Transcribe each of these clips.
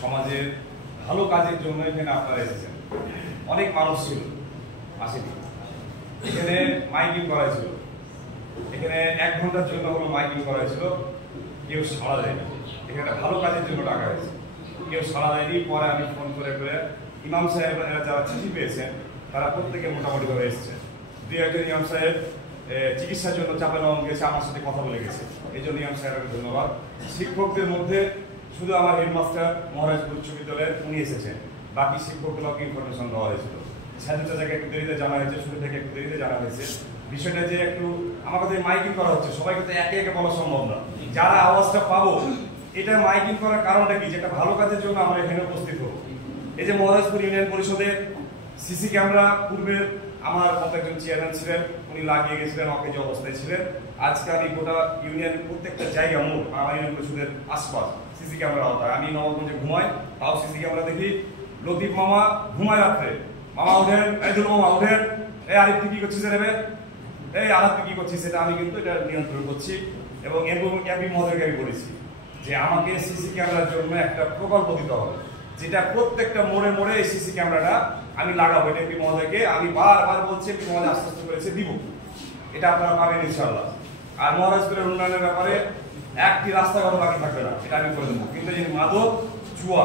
সমাজের ভালো কাজের জন্য এখানে আপনারা এসেছেন। অনেক মানুষ ছিল আসেনি, এখানে মাইকিং করা হয়েছিল, এখানে 1 ঘন্টার জন্য হলো মাইকিং করা হয়েছিল, কেউ সাড়া দেয়নি। এখানে ভালো কাজের জন্য ডাকা হয়েছে, কেউ সাড়া দেয়নি। পরে আমি ফোন করে ইমাম সাহেব যারা চিঠি পেয়েছেন তারা প্রত্যেকে মোটামুটিভাবে এসছে। 2-1 ইমাম সাহেব চিকিৎসার জন্য চাপানগঞ্জ গেছে, আমার সাথে কথা বলে গেছে, এই জন্য ইমাম সাহেবকে ধন্যবাদ। শিক্ষকদের মধ্যে শুধু আমার হেডমাস্টার মহারাজপুর উচ্চ বিদ্যালয়ের উনি এসেছেন, বাকি শিক্ষকগুলোকে ইনফরমেশন দেওয়া হয়েছিল। সাজু চাচাকে একটু দেরিতে জানা হয়েছে, শুরু থেকে একটু দেরিতে জানা হয়েছে। বিষয়টা যে একটু আমার কাছে মাইকিং করা হচ্ছে, সবাইকে তো একে একে বলা সম্ভব না, যারা আওয়াজটা পাবো। এটা মাইকিং করার কারণটা কি, যেটা ভালো কাজের জন্য আমরা এখানে উপস্থিত হব। এই যে মহারাজপুর ইউনিয়ন পরিষদে সিসি ক্যামেরা পূর্বের আমার মতো একজন চেয়ারম্যান ছিলেন, উনি লাগিয়ে গেছিলেন, অকেজ অবস্থায় ছিলেন। আজকে আমি গোটা ইউনিয়নের প্রত্যেকটা জায়গা মোট আমার ইউনিয়ন পরিষদের আশপাশ সিসি ক্যামেরা আওতায়। আমি নবাবগঞ্জে ঘুমাই, তাও সিসি ক্যামেরা দেখি। লতিফ মামা ঘুমায় রাত্রে, মামা ওঠেন, এই দুল মামা ওঠেন, এই আরিফ তুই কি করছিস রে, এই আরাফ তুই কি করছিস, এটা আমি কিন্তু এটা নিয়ন্ত্রণ করছি। এবং এমপি মহোদয়কে আমি বলেছি যে আমাকে সিসি ক্যামেরার জন্য একটা প্রকল্প দিতে হবে, যেটা প্রত্যেকটা মোড়ে মোড়ে এই সিসি ক্যামেরাটা আমি লাগাবো। এটা এমপি মহোদয়কে আমি বারবার বলছি, এমপি মহোদয় আস্তে আস্তে করেছে দিব, এটা আপনারা পাবেন ইনশাআল্লাহ। আর মহারাজপুরের উন্নয়নের ব্যাপারে একটি রাস্তাঘাট বাকি থাকবে না, এটা আমি করে দেবো। কিন্তু এই মাদক জুয়া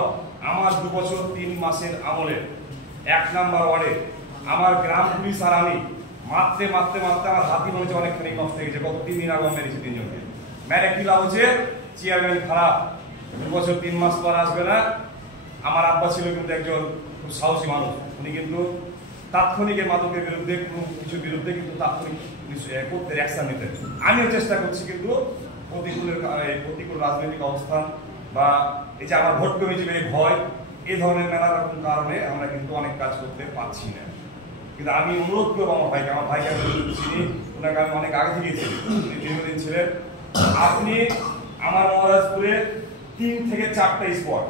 আমার 2 বছর 3 মাসের আমলে 1 নাম্বার ওয়ার্ডে আমার গ্রাম পুলিশ আর আমি মারতে মারতে মারতে আমার হাতি মনে অনেকখানি নষ্ট হয়ে গেছে। গত 3 দিন আগে মেরেছি 3 জনকে। মেরে কি লাভ হচ্ছে, চেয়ারম্যান খারাপ, 2 বছর 3 মাস পর আসবে না। আমার আব্বা ছিল কিন্তু একজন খুব সাহসী মানুষ, উনি কিন্তু তাৎক্ষণিক মাদকের বিরুদ্ধে কোনো কিছুর বিরুদ্ধে কিন্তু তাৎক্ষণিক করতে অ্যাকশন নিতেন। আমিও চেষ্টা করছি, কিন্তু প্রতিকূল রাজনৈতিক অবস্থান বা এই যে আমার ভোট কমিটির এই ভয়, এই ধরনের নানা রকম কারণে আমরা কিন্তু অনেক কাজ করতে পারছি না। কিন্তু আমি অনুরোধ করবো আমার ভাইকে আমি চিনি, ওনাকে আমি অনেক আগে থেকে চিনি, উনি দীর্ঘদিন ছিলেন। আপনি আমার মহারাজপুরে 3 থেকে 4টা স্পট,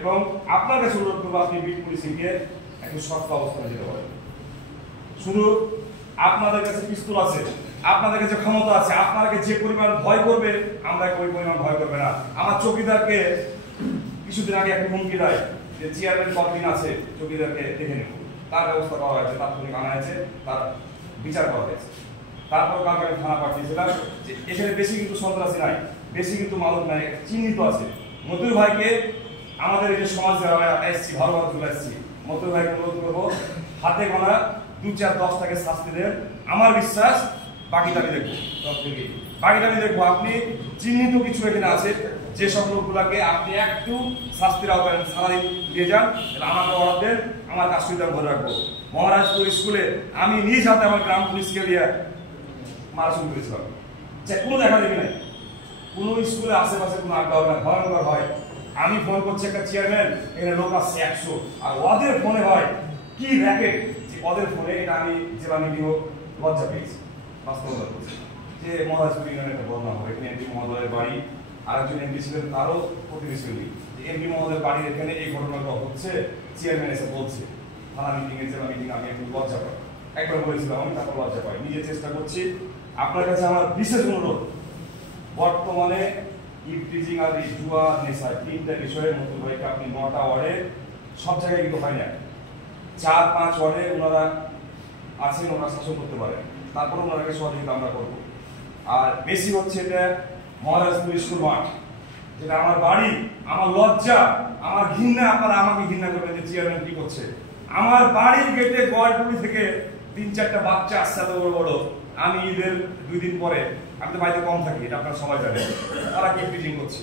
এবং আপনার কাছে অনুরোধ করবো আপনি বিট পুলিশিংকে একটু শক্ত অবস্থানে যেতে পারেন। শুধু আপনাদের কাছে পিস্তল আছে, আপনাদের কাছে ক্ষমতা আছে, আপনাকে যে পরিমাণ ভয় করবে আমরা ওই পরিমাণ ভয় করবে না। আমার চৌকিদারকে কিছুদিন আগে একটা হুমকি দেয় যে চেয়ারম্যান কতদিন আছে, চৌকিদারকে দেখে নেব। তার ব্যবস্থা করা হয়েছে, তাৎক্ষণিক আনা হয়েছে, তার বিচার করা হয়েছে। তারপর কালকে আমি থানা পাঠিয়েছিলাম যে এখানে বেশি কিন্তু সন্ত্রাসী নাই, বেশি কিন্তু মাদক নাই, চিহ্নিত আছে। মতুর ভাইকে আমাদের এই যে সমাজে এসছি, ভালো ভালো চলে এসছি, মতুর ভাইকে অনুরোধ করবো হাতে গোনা 2-4-10টাকে শাস্তি দেন। আমার বিশ্বাস বাকিটা আমি দেখবো, বাকিটা আমি দেখবো। আপনি চিহ্নিত কিছু এখানে আছে, যেসব লোকগুলাকে আপনি একটু শাস্তির আওতায় সারাদিন দিয়ে যান, আমাকে অর্ডার দেন, আমার কাজটা ধরে রাখবো। মহারাজপুর স্কুলে আমি নিজ হাতে আমার গ্রাম পুলিশকে দিয়ে মারা শুরু করেছিলাম, যে কোনো দেখা দেখি নাই। কোনো স্কুলে আশেপাশে কোনো আড্ডা হবে না, ভয়ঙ্কর হয়। আমি ফোন করছি একটা চেয়ারম্যান, এখানে লোক আসছে 100, আর ওদের ফোনে হয় কি র্যাকেট, যে ওদের ফোনে। এটা আমি জেলা মিটিংও লজ্জা পেয়েছি, বাস্তবতা করছি যে মহারাজপুর ইউনিয়নে একটা বদনাম হবে। এখানে এমপি মহোদয়ের বাড়ি, আরেকজন এমপি ছিলেন, তারও প্রতিবেশী। এমপি মহোদয়ের বাড়ির এখানে এই ঘটনাটা হচ্ছে, চেয়ারম্যান এসে বলছে থানা মিটিংয়ে, জেলা মিটিং, আমি একটু লজ্জা পাই। একবার বলেছিলাম আমি, তারপর লজ্জা পাই। নিজে চেষ্টা করছি। আপনার কাছে আমার বিশেষ অনুরোধ, বর্তমানে ইফটিজিং আর জুয়া নেশা 3টা বিষয়ে মতুল ভাইকে আপনি 9টা ওয়ার্ডে, সব জায়গায় কিন্তু হয় না, 4-5 ওয়ার্ডে ওনারা আছেন, ওনারা শাসন করতে পারেন, তারপর ওনারাকে সহযোগিতা আমরা করবো। আর বেশি হচ্ছে এটা মহারাজপুর স্কুল মাঠ, যেটা আমার বাড়ি, আমার লজ্জা, আমার ঘৃণা। আপনারা আমাকে ঘৃণা করবেন যে চেয়ারম্যান কি করছে। আমার বাড়ির গেটে গড়পুরি থেকে 3-4টা বাচ্চা আসছে, এত বড় বড়। আমি ঈদের 2 দিন পরে, আমি তো বাড়িতে কম থাকি, এটা আপনারা সবাই জানেন, তারা কি টিচিং করছে।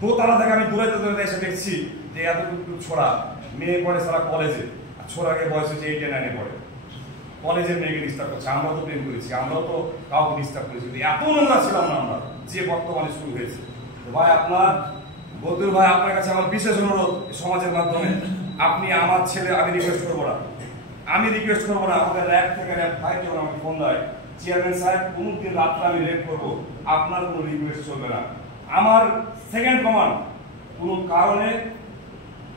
তো তারা থেকে আমি দূরে দূরে এসে দেখছি যে এতটুকু ছোড়া মেয়ে পড়ে সারা কলেজে, আর ছোড়াকে বয়স হচ্ছে 8-9 পড়ে, কলেজের মেয়েকে ডিস্টার্ব করছে। আমরা তো প্রেম করেছি, আমরাও তো কাউকে ডিস্টার্ব করেছি, এত নোংরা ছিলাম না আমরা, যে বর্তমানে শুরু হয়েছে। ভাই আপনার বদুর ভাই, আপনার কাছে আমার বিশেষ অনুরোধ, সমাজের মাধ্যমে আপনি আমার ছেলে, আমি রিকোয়েস্ট করবো না, আমাদের র্যাব থেকে র্যাব ভাই কেউ আমাকে ফোন দেয়, চেয়ারম্যান সাহেব কোন দিন রাত্রে আমি রেপ করবো, আপনার কোনো রিকোয়েস্ট চলবে না। আমার সেকেন্ড কমান্ড, কোনো কারণে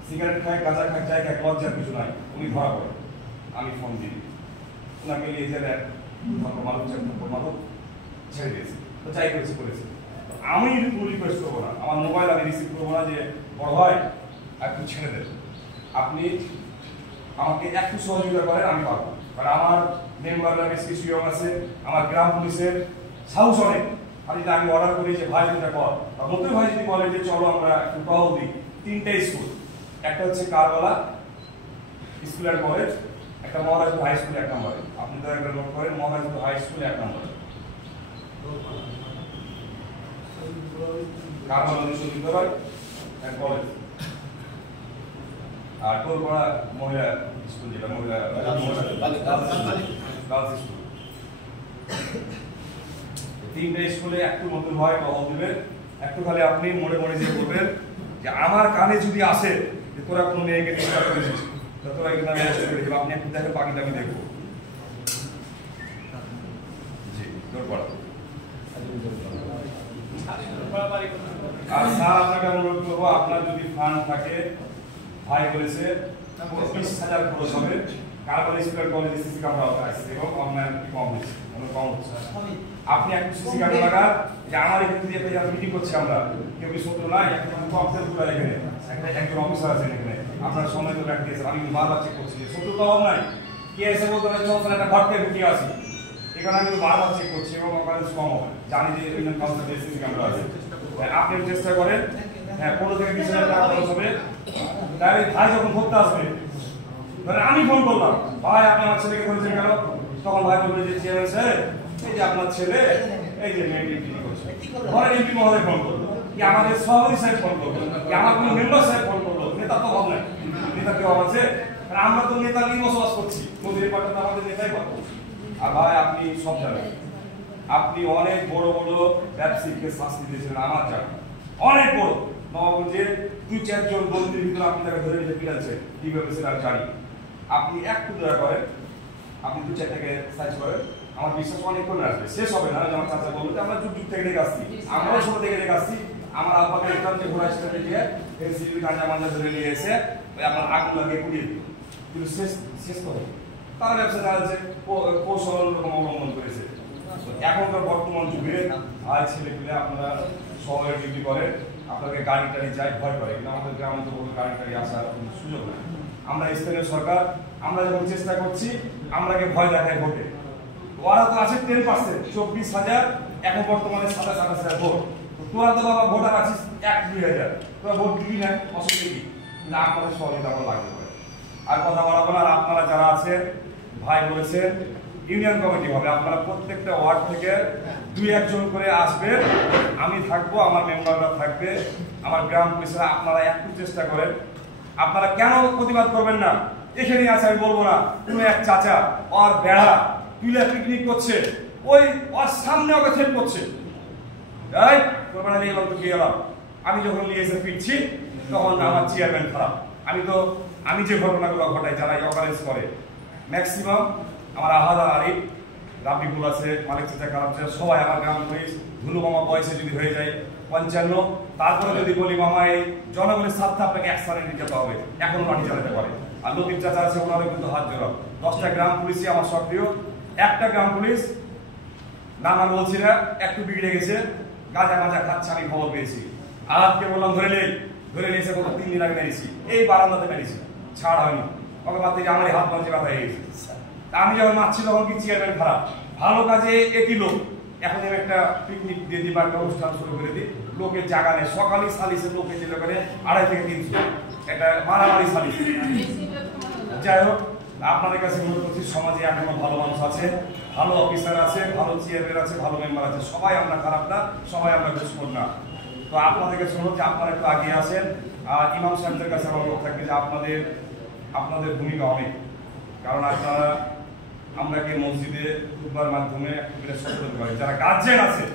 সিগারেট খায়, গাঁজা খায়, চাই খায়, লজ্জার কিছু নাই, উনি ধরা পড়ে, আমি ফোন দিই ওনাকে, নিয়ে যে র্যাব মাদক ছেড়ে দিয়েছে, তো যাই করেছে। আমি কোনো রিকোয়েস্ট করবো না, আমার মোবাইল আমি রিসিভ করবো না যে বড় ভাই একটু ছেড়ে দেন, আপনি আমাকে একটু সহযোগিতা করেন, আমি পারবো। কারণ আমার মেম্বাররা বেশ কিছু ইয়ং আছে, আমার গ্রাম পুলিশের সাহস অনেক। আর যদি আমি অর্ডার করি যে ভাই যেটা কর, বা মন্ত্রী ভাই যদি বলে যে চলো আমরা একটু টহল দিই, 3টে স্কুল, একটা হচ্ছে কারবালা স্কুল অ্যান্ড কলেজ, একটা মহারাজপুর হাই স্কুল 1 নম্বরে, আপনি তো একবার নোট করেন, মহারাজপুর হাই স্কুল 1 নম্বরে, কারবালা বিশ্ববিদ্যালয় অ্যান্ড কলেজ, আর টোলপাড়া মহিলা স্কুল, যেটা মহিলা গার্লস স্কুল। 3টে স্কুলে একটু নতুন হয় টহল দিবেন, একটু খালি আপনি মনে মনে যে বলবেন যে আমার কানে যদি আসে যে তোরা কোনো মেয়েকে ডিস্টার্ব করেছিস, তোরা কিন্তু আমি অ্যারেস্ট করে দেবো, আপনি একটু দেখেন, বাকিটা আমি দেখবো। জি, টোলপাড়া। আর স্যার আপনাকে অনুরোধ করবো, আপনার যদি ফান্ড থাকে, ভাই বলেছে 25,000 খরচ হবে, Karbala school college CC camera আছে এবং অনলাইন কম হচ্ছে, কম হচ্ছে। আপনি একটু সিসি ক্যামেরা লাগান, যে আমার এখানে দিয়ে মিটিং করছি আমরা, কেউ কি শত্রু নাই, কমপ্লেন করে এখানে একজন অফিসার আছেন এখানে, আপনার সময় তো ব্যাগ দিয়েছেন, আমি বারবার চেক করছি যে শত্রু তো নাই, কে এসে বলতে পারে চলছেন একটা ঘর থেকে ঢুকিয়ে আসি, এখানে আমি বারবার চেক করছি এবং অকারেন্স কম হবে, জানি যে ইউনিয়ন কাউন্সিল সিসি ক্যামেরা আছে। আপনি চেষ্টা করেন, হ্যাঁ 15 থেকে 20,000 টাকা খরচ হবে। তাই ভাই যখন ধরতে আসবে, মানে আমি ফোন করলাম, ভাই আপনি আমার ছেলেকে ধরেছেন কেন, তখন ভাই বলবে যে চেয়ারম্যান স্যার এই যে আপনার ছেলে এই যে মেয়েটি করছে, ঘরের এমপি মহোদয় ফোন করলো, কি আমাদের সভাপতি সাহেব ফোন করলো, কি আমার কোনো মেম্বার সাহেব ফোন করলো, নেতা তো হবে না, নেতা কেউ আছে, আমরা তো নেতা নিয়ে বসবাস করছি, মোদীর পার্টি আমাদের নেতাই পাবো। আর ভাই আপনি সব জানেন, আপনি অনেক বড় বড় ব্যবসায়ীকে শাস্তি দিয়েছিলেন, আমার জানা অনেক বড়, নবাবগঞ্জে 2-4 জন মন্ত্রীর ভিতরে আপনি তাকে ধরে নিতে পিড়াচ্ছে, কিভাবে সেটা জানি। আপনি একটু দয়া করেন, আপনি 2-4টাকে সার্চ করেন, আমার বিশ্বাস অনেকক্ষণ আসবে, শেষ হবে না। আমার চাচা বলতে আমরা যুগ যুগ থেকে দেখে আসছি, আমরাও ছোট থেকে দেখে আসছি, আমার আব্বাকে দেখলাম যে ঘোড়া স্টাইলে দিয়ে সিলিপি গাঁজা মাঞ্জা ধরে নিয়ে এসে ওই আপনার আগুন লাগিয়ে পুড়িয়ে দিল, কিন্তু শেষ করে তারা ব্যবসা চালাচ্ছে, কৌশল রকম অবলম্বন করেছে। এখনকার বর্তমান যুগে আজ ছেলে পেলে আপনারা শহরে ডিউটি করেন, আপনাকে গাড়ি টাড়ি যাই ভয় করে, কিন্তু আমাদের গ্রামে তো গাড়ি টাড়ি আসার সুযোগ নেই। আমরা স্থানীয় সরকার, আমরা যখন চেষ্টা করছি, আমরাকে ভয় দেখায় ভোটে, ওরা তো আছে 10%, 24,000, এখন বর্তমানে 27,000 ভোট, তোরা তো বাবা ভোটার আছিস 1-2 হাজার, তোরা ভোট দিবি না, অসুবিধা কি, কিন্তু আপনাদের সহযোগিতা আমার লাগতে পারে। আর কথা বলা বলার আপনারা যারা আছেন, ভাই বলেছেন ইউনিয়ন কমিটি হবে, আপনারা প্রত্যেকটা ওয়ার্ড থেকে 2-1 জন করে আসবেন, আমি থাকবো, আমার মেম্বাররা থাকবে, আমার গ্রাম পুলিশরা, আপনারা একটু চেষ্টা করেন। আপনারা কেন প্রতিবাদ করবেন না, এখানেই আছে, আমি বলবো না, কোনো এক চাচা আর বেড়া তুলে পিকনিক করছে, ওই ওর সামনে ওকে থেট করছে, এই কোরবানি নিয়ে গেলাম তো কি গেলাম, আমি যখন নিয়ে এসে ফিরছি তখন আমার চেয়ারম্যান খারাপ। আমি যে ঘটনাগুলো ঘটাই, যারা অকারেন্স করে ম্যাক্সিমাম আমার আহাদা আরিফ, রাবিকুল আছে, মালিক চাচা, খারাপ চাচা, সবাই আমার গ্রাম পুলিশ, ধুলু মামা বয়সে যদি হয়ে যায় 55, তারপরে যদি বলি মামা এই জনগণের স্বার্থে আপনাকে অ্যাকশনে নিতে যেতে হবে, এখনো পানি চালাতে পারে। আর লতিফ চাচা আছে, ওনারও কিন্তু হাত জোড়াও। 10টা গ্রাম পুলিশই আমার সক্রিয়, একটা গ্রাম পুলিশ নাম আর বলছি না, একটু বিগড়ে গেছে, গাঁজা গাঁজা খাচ্ছে, আমি খবর পেয়েছি। আলাদকে বললাম ধরে নিয়েছে, কত 3 দিন আগে মেরেছি, এই বারান্দাতে মেরেছি, ছাড় হয়নি, ওকে বাদ থেকে আমার হাত বাঁচে ব্যথা হয়ে গেছে। আমি যখন মারছি তখন কি চেয়ারম্যান খারাপ, ভালো কাজে এটি লোক, এখন আমি একটা পিকনিক দিয়ে দিই বা একটা অনুষ্ঠান শুরু করে দিই, লোকের জায়গা নেই, সকালে সালিসের লোকে যেতে পারে 250 থেকে 300, একটা মারামারি সালিস। যাই হোক, আপনাদের কাছে অনুরোধ করছি, সমাজে এখনো ভালো মানুষ আছে, ভালো অফিসার আছে, ভালো চেয়ারম্যান আছে, ভালো মেম্বার আছে, সবাই আমরা খারাপ না, সবাই আমরা দুশ্মন না। তো আপনাদের কাছে অনুরোধ যে আপনারা একটু আগিয়ে আসেন। আর ইমাম সাহেবদের কাছে অনুরোধ থাকবে যে আপনাদের ভূমিকা অনেক, কারণ আপনারা আমরাকে মসজিদে খুতবার মাধ্যমে একটা সচেতন করি, যারা গার্জেন আছে,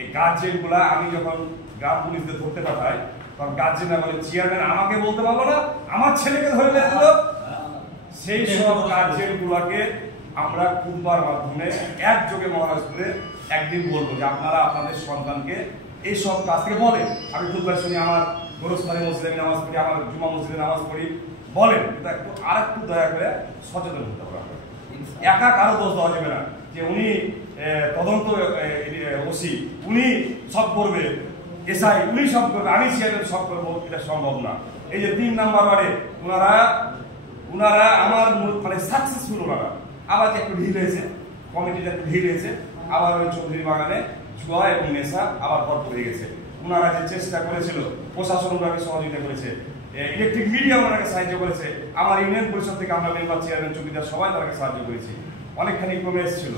এই গার্জেন গুলা আমি যখন গ্রাম পুলিশদের ধরতে পাঠাই, তখন গার্জেনরা বলে চেয়ারম্যান আমাকে বলতে পারবো না, আমার ছেলেকে ধরে নিয়ে দিল। সেই সব গার্জেন গুলাকে আমরা খুতবার মাধ্যমে একযোগে মহারাজপুরে একদিন বলবো যে আপনারা আপনাদের সন্তানকে এই সব কাজ থেকে বলেন। আমি খুতবার শুনি, আমার গোরস্থানে মসজিদে নামাজ পড়ি, আমার জুমা মসজিদে নামাজ পড়ি, বলেন, কিন্তু একটু আরেকটু দয়া করে সচেতন হতে হবে। একা কারো দোষ দেওয়া যাবে না যে উনি তদন্ত ওসি, উনি সব করবে, এসআই উনি সব করবে, আমি চেয়ারম্যান সব করবো, এটা সম্ভব না। এই যে 3 নাম্বার ওয়ার্ডে ওনারা আমার মানে সাকসেসফুল ওনারা আবার একটু ঢিল হয়েছে, কমিটিটা একটু ঢিল হয়েছে, আবার ওই চৌধুরী বাগানে জুয়া এবং নেশা আবার ভরপুর হয়ে গেছে। ওনারা যে চেষ্টা করেছিল, প্রশাসন ওনাকে সহযোগিতা করেছে, ইলেকট্রিক মিডিয়া ওনাকে সাহায্য করেছে, আমার ইউনিয়ন পরিষদ থেকে আমরা মেম্বার চেয়ারম্যান চৌকিদার সবাই তাদেরকে সাহায্য করেছি, অনেকখানি কমে এসেছিল।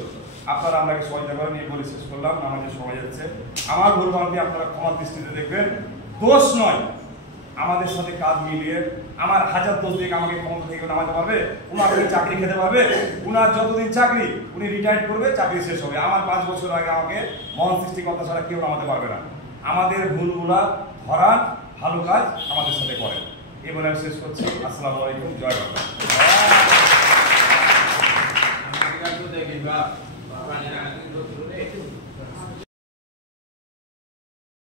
আপনারা আমাকে সহায়তা করেন, এই বলে শেষ করলাম। আমাদের সময় যাচ্ছে, আমার ভুলভ্রান্তি আপনারা ক্ষমার দৃষ্টিতে দেখবেন। দোষ নয়, আমাদের সাথে কাজ মিলিয়ে আমার হাজার দোষ দিয়ে আমাকে ক্ষমতা থেকে নামাতে পারবে? উনার চাকরি খেতে পারবে? উনার যতদিন চাকরি, উনি রিটায়ার করবে, চাকরি শেষ হবে। আমার 5 বছর আগে আমাকে মহান সৃষ্টিকর্তা ছাড়া কেউ নামাতে পারবে না। আমাদের ভুলগুলা ধরান, ভালো কাজ আমাদের সাথে করেন। এই বলে আমি শেষ করছি। আসসালামু আলাইকুম, জয় বাংলা।